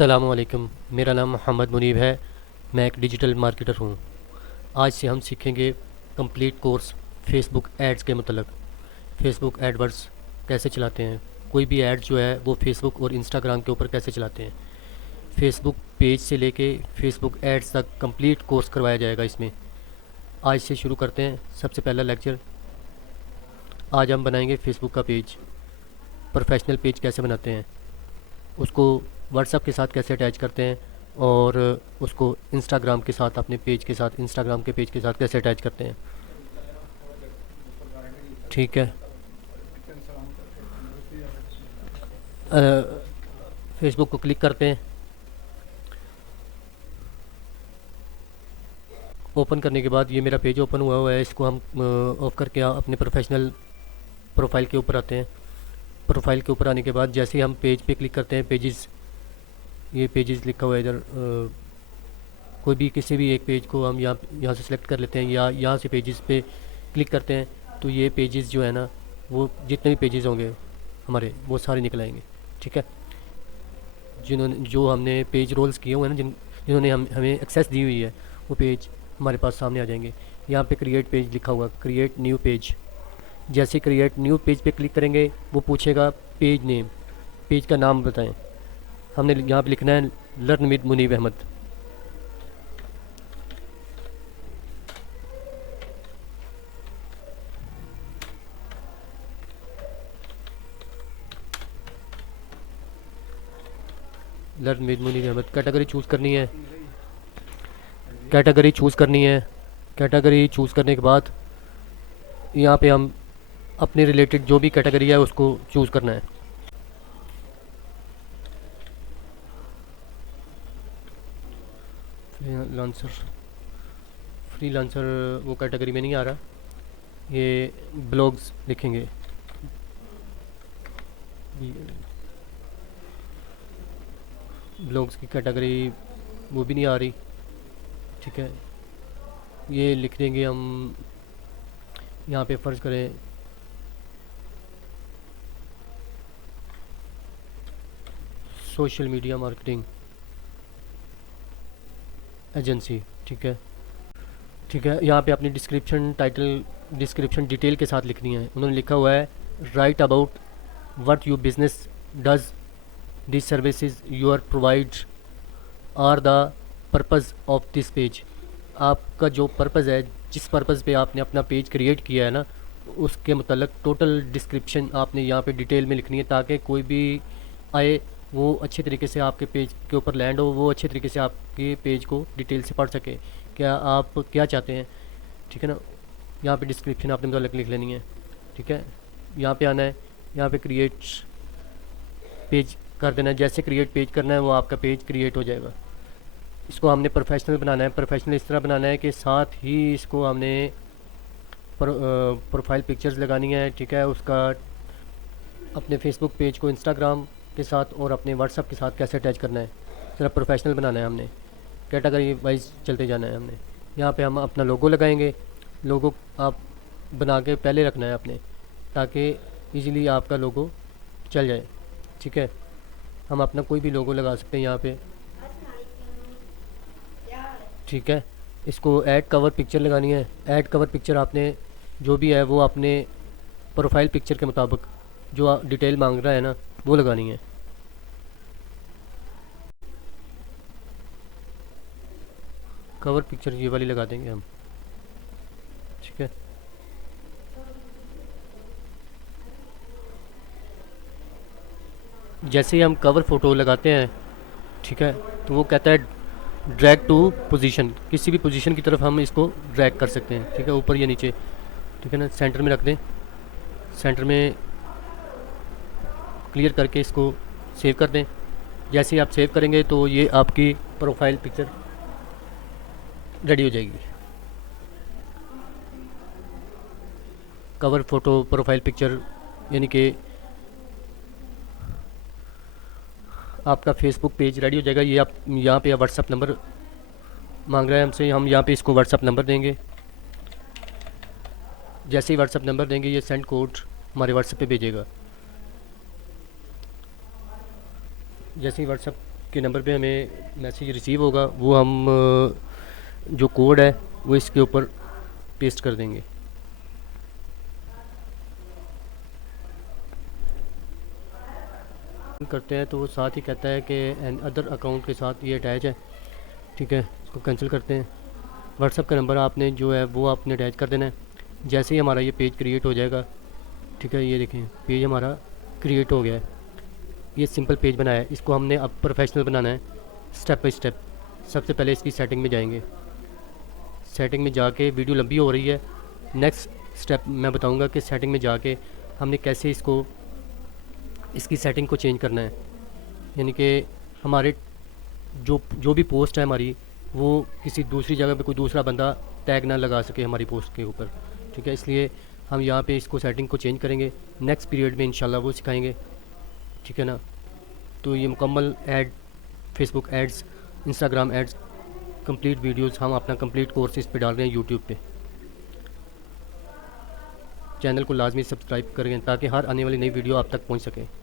अस्सलामुअलैकुम। मेरा नाम मोहम्मद मुनीब है। मैं एक डिजिटल मार्केटर हूँ। आज से हम सीखेंगे कंप्लीट कोर्स फेसबुक एड्स के मतलब फेसबुक एडवर्ड्स कैसे चलाते हैं, कोई भी एड जो है वो फेसबुक और इंस्टाग्राम के ऊपर कैसे चलाते हैं। फेसबुक पेज से लेके फेसबुक एड्स तक कंप्लीट कोर्स करवाया जाएगा इसमें। आज से शुरू करते हैं। सबसे पहला लेक्चर आज हम बनाएंगे फेसबुक का पेज। प्रोफेशनल पेज कैसे बनाते हैं, उसको व्हाट्सएप के साथ कैसे अटैच करते हैं और उसको इंस्टाग्राम के साथ अपने पेज के साथ इंस्टाग्राम के पेज के साथ कैसे अटैच करते हैं। ठीक है। फेसबुक को क्लिक करते हैं। ओपन करने के बाद ये मेरा पेज ओपन हुआ है। इसको हम ऑफ करके अपने प्रोफेशनल प्रोफाइल के ऊपर आते हैं। प्रोफाइल के ऊपर आने के बाद जैसे ही हम पेज पे क्लिक करते हैं, पेजेस, ये पेजेस लिखा हुआ है इधर, कोई भी किसी भी एक पेज को हम यहाँ से सिलेक्ट कर लेते हैं या यहाँ से पेजेस पे क्लिक करते हैं तो ये पेजेस जो है ना, वो जितने भी पेजेस होंगे हमारे वो सारे निकल आएंगे। ठीक है। जो हमने पेज रोल्स किए हुए हैं ना, जिन्होंने हमें एक्सेस दी हुई है, वो पेज हमारे पास सामने आ जाएंगे। यहाँ पे क्रिएट पेज लिखा हुआ, क्रिएट न्यू पेज। जैसे क्रिएट न्यू पेज पे क्लिक करेंगे वो पूछेगा पेज नेम, पेज का नाम बताएं। हमने यहाँ पे लिखना है learn with Munib Ahmad. Learn with Munib Ahmad. Category choose करनी है। कैटेगरी चूज़ करनी है। कैटेगरी चूज़ करने के बाद यहाँ पे हम अपने रिलेटेड जो भी कैटेगरी है उसको चूज़ करना है। फ्रीलांसर, फ्रीलांसर वो कैटेगरी में नहीं आ रहा। ये ब्लॉग्स लिखेंगे। ब्लॉग्स की कैटेगरी वो भी नहीं आ रही। ठीक है। ये लिख देंगे हम। यहाँ पे फ़र्ज़ करें सोशल मीडिया मार्केटिंग एजेंसी। ठीक है। ठीक है। यहाँ पे अपनी डिस्क्रिप्शन, टाइटल, डिस्क्रिप्शन डिटेल के साथ लिखनी है। उन्होंने लिखा हुआ है write about what your business does, this services you are provide are the purpose of this page. आपका जो पर्पज़ है, जिस पर्पज़ पे आपने अपना पेज क्रिएट किया है ना, उसके मतलब टोटल डिस्क्रिप्शन आपने यहाँ पे डिटेल में लिखनी है, ताकि कोई भी आए वो अच्छे तरीके से आपके पेज के ऊपर लैंड हो, वो अच्छे तरीके से आपके पेज को डिटेल से पढ़ सके क्या आप क्या चाहते हैं। ठीक है ना। यहाँ पे डिस्क्रिप्शन आपने मतलब लिख लेनी है। ठीक है। यहाँ पे आना है, यहाँ पे क्रिएट पेज कर देना है। जैसे क्रिएट पेज करना है वो आपका पेज क्रिएट हो जाएगा। इसको हमने प्रोफेशनल बनाना है। प्रोफेशनल इस तरह बनाना है कि साथ ही इसको हमने प्रोफाइल पिक्चर्स लगानी है। ठीक है। उसका अपने फेसबुक पेज को इंस्टाग्राम के साथ और अपने व्हाट्सएप के साथ कैसे अटैच करना है, जरा प्रोफेशनल बनाना है हमने। कैटेगरी वाइज चलते जाना है हमने। यहाँ पे हम अपना लोगो लगाएंगे। लोगो आप बना के पहले रखना है अपने, ताकि इजीली आपका लोगो चल जाए। ठीक है। हम अपना कोई भी लोगो लगा सकते हैं यहाँ पे। ठीक है। इसको ऐड कवर पिक्चर लगानी है। ऐड कवर पिक्चर आपने जो भी है वो अपने प्रोफाइल पिक्चर के मुताबिक जो डिटेल मांग रहा है ना, वो लगानी है। कवर पिक्चर ये वाली लगा देंगे हम। ठीक है। जैसे ही हम कवर फ़ोटो लगाते हैं, ठीक है, तो वो कहता है ड्रैग टू पोजीशन। किसी भी पोजीशन की तरफ हम इसको ड्रैग कर सकते हैं। ठीक है। ऊपर या नीचे। ठीक है ना। सेंटर में रख दें। सेंटर में क्लियर करके इसको सेव कर दें। जैसे ही आप सेव करेंगे तो ये आपकी प्रोफाइल पिक्चर रेडी हो जाएगी। कवर फ़ोटो प्रोफाइल पिक्चर, यानी कि आपका फेसबुक पेज रेडी हो जाएगा। ये आप यहाँ पे व्हाट्सअप नंबर मांग रहा है हमसे, हम यहाँ पे इसको व्हाट्सअप नंबर देंगे। जैसे ही व्हाट्सअप नंबर देंगे ये सेंड कोड हमारे व्हाट्सएप पे भेजेगा। जैसे ही व्हाट्सएप के नंबर पे हमें मैसेज रिसीव होगा, वो हम जो कोड है वो इसके ऊपर पेस्ट कर देंगे। करते हैं तो वो साथ ही कहता है कि एन अदर अकाउंट के साथ ये अटैच है, ठीक है, इसको कैंसिल करते हैं। व्हाट्सअप का नंबर आपने जो है वो आपने अटैच कर देना है। जैसे ही हमारा ये पेज क्रिएट हो जाएगा, ठीक है, ये देखें पेज हमारा क्रिएट हो गया है। ये सिंपल पेज बनाया है, इसको हमने अब प्रोफेशनल बनाना है स्टेप बाय स्टेप। सबसे पहले इसकी सेटिंग में जाएंगे। सेटिंग में जाके, वीडियो लंबी हो रही है, नेक्स्ट स्टेप मैं बताऊंगा कि सेटिंग में जाके हमने कैसे इसको इसकी सेटिंग को चेंज करना है। यानी कि हमारे जो जो भी पोस्ट है हमारी, वो किसी दूसरी जगह पे कोई दूसरा बंदा टैग ना लगा सके हमारी पोस्ट के ऊपर, ठीक है। इसलिए हम यहाँ पे इसको सेटिंग को चेंज करेंगे, नेक्स्ट पीरियड में इंशाल्लाह वो सिखाएंगे, ठीक है ना। तो ये मुकम्मल ad, Facebook ads, Instagram ads, complete videos हम अपना कंप्लीट कोर्स इस पे डाल रहे हैं यूट्यूब पे। चैनल को लाजमी सब्सक्राइब करें ताकि हर आने वाली नई वीडियो आप तक पहुंच सके।